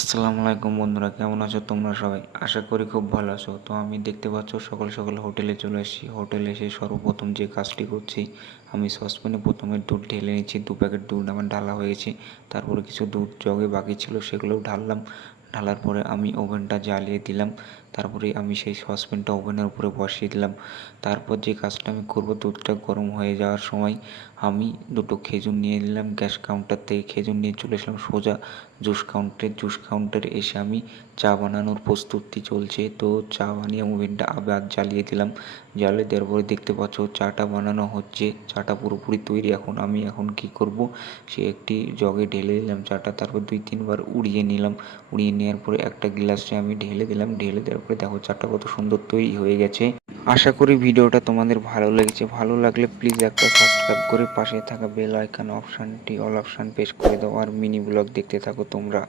আসসালামু আলাইকুম বন্ধুরা, কেমন আছো তোমরা সবাই? আশা করি খুব ভালো আছো। তো আমি দেখতে পাচ্ছ সকাল সকাল হোটেলে চলে এসেছি। হোটেলে এসে সর্বপ্রথম যে কাজটি করছি, আমি সসপ্যানে প্রথমে দুধ ঢেলে নিচ্ছি। 2 প্যাকেট দুধ আমার ঢালা হয়ে গেছে। তারপরে কিছু দুধ জগে বাকি ছিল, সেগুলোও ঢাললাম। ঢালার পরে আমি ওভেনটা জ্বালিয়ে দিলাম। তারপরে আমি সেই সসপ্যানটা ওভেনের উপরে বসিয়ে দিলাম। তারপর যে কাজটা আমি করবো, দুধটা গরম হয়ে যাওয়ার সময় আমি দুটো খেজুর নিয়ে নিলাম। গ্যাস কাউন্টার থেকে খেজুর নিয়ে চলে এসলাম সোজা জুস কাউন্টারে এসে আমি চা বানানোর প্রস্তুতি চলছে। তো চা বানিয়ে ওভেনটা আবার জ্বালিয়ে দিলাম। জ্বালিয়ে দেওয়ার পরে দেখতে পাচ্ছ চাটা বানানো হচ্ছে। চাটা পুরোপুরি তৈরি। এখন কি করব, সে একটি জগে ঢেলে দিলাম চাটা। তারপর 2-3 বার উড়িয়ে নিলাম। উড়িয়ে নেওয়ার পরে একটা গ্লাসে আমি ঢেলে দিলাম। ঢেলে দেওয়ার পরে দেখো চাটা কত সুন্দর তৈরি হয়ে গেছে। আশা করি ভিডিওটা তোমাদের ভালো লেগেছে। ভালো লাগলে প্লিজ একটা সাবস্ক্রাইব করে পাশে থাকা বেল আইকন অপশানটি অল অপশান প্রেস করে দাও আর মিনি ব্লগ দেখতে থাকো তোমরা।